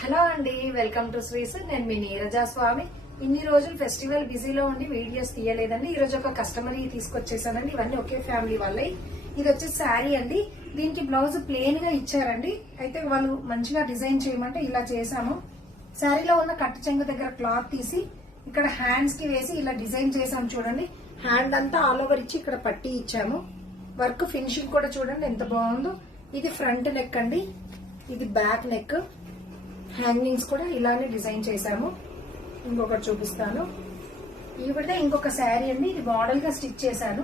Hello అండి, welcome to శ్రీస్. నేను మీ నీరజా స్వామి. ఇన్ని రోజులు ఫెస్టివల్ బిజీలో ఉండి వీడియోస్ తీయలేదండి. ఈ రోజు ఒక కస్టమర్ తీసుకొచ్చేసానండి. ఇవన్నీ ఒకే ఫ్యామిలీ వాళ్ళవి. ఇది వచ్చేసి శారీ అండి. దీనికి బ్లౌజ్ ప్లెయిన్ గా ఇచ్చారండి. అయితే వాళ్ళు మంచిగా డిజైన్ చేయమంటే ఇలా చేసాము. శారీలో ఉన్న కట్టు చెంగు దగ్గర క్లాత్ తీసి ఇక్కడ హ్యాండ్స్ కి వేసి ఇలా డిజైన్ చేసాము. చూడండి, హ్యాండ్ అంతా ఆల్ ఓవర్ ఇచ్చి ఇక్కడ పట్టి ఇచ్చాము. వర్క్ ఫినిషింగ్ కూడా చూడండి ఎంత బాగుందో. ఇది ఫ్రంట్ నెక్ అండి, ఇది బ్యాక్ నెక్. హ్యాంగింగ్స్ కూడా ఇలానే డిజైన్ చేశాము. ఇంకొకటి చూపిస్తాను. ఈవిడే ఇంకొక శారీ అండి. ఇది మోడల్ గా స్టిచ్ చేశాను.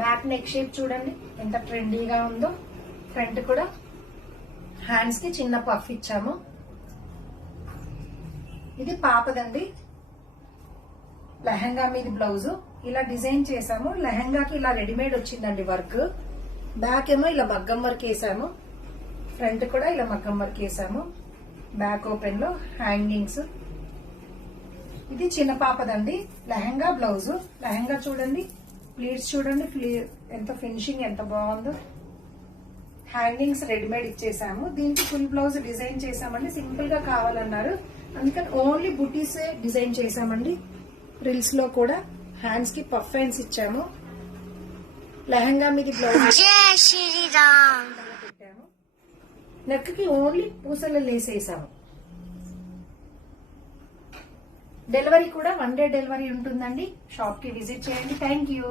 బ్యాక్ నెక్ షేప్ చూడండి ఎంత ట్రెండీగా ఉందో. ఫ్రంట్ కూడా హ్యాండ్స్ కి చిన్న పఫ్ ఇచ్చాము. ఇది పాపదండి. లెహంగా మీద బ్లౌజ్ ఇలా డిజైన్ చేసాము. లెహంగాకి ఇలా రెడీమేడ్ వచ్చిందండి వర్క్. బ్యాక్ ఏమో ఇలా మగ్గం వర్క్ వేసాము. ఫ్రంట్ కూడా ఇలా మగ్గం వర్క్ వేసాము. బ్యాక్ ఓపెన్ లో హ్యాంగింగ్స్. ఇది చిన్న పాపదండి లెహంగా బ్లౌజ్. లెహంగా చూడండి, ప్లీట్స్ చూడండి ఎంత ఫినిషింగ్ ఎంత బాగుందో. హ్యాంగింగ్స్ రెడీమేడ్ ఇచ్చేసాము. దీనికి ఫుల్ బ్లౌజ్ డిజైన్ చేసామండి. సింపుల్ గా కావాలన్నారు, అందుకని ఓన్లీ బుటీస్ డిజైన్ చేసామండి. రిల్స్ లో కూడా హ్యాండ్స్ కి పఫ్ హ్యాండ్స్ ఇచ్చాము. లెహంగా మీద బ్లౌజ్ పెట్టాము. నెక్ కి ఓన్లీ పూసలు లేసేసాము. డెలివరీ కూడా 1 డే డెలివరీ ఉంటుందండి. షాప్ కి విజిట్ చేయండి. Thank you.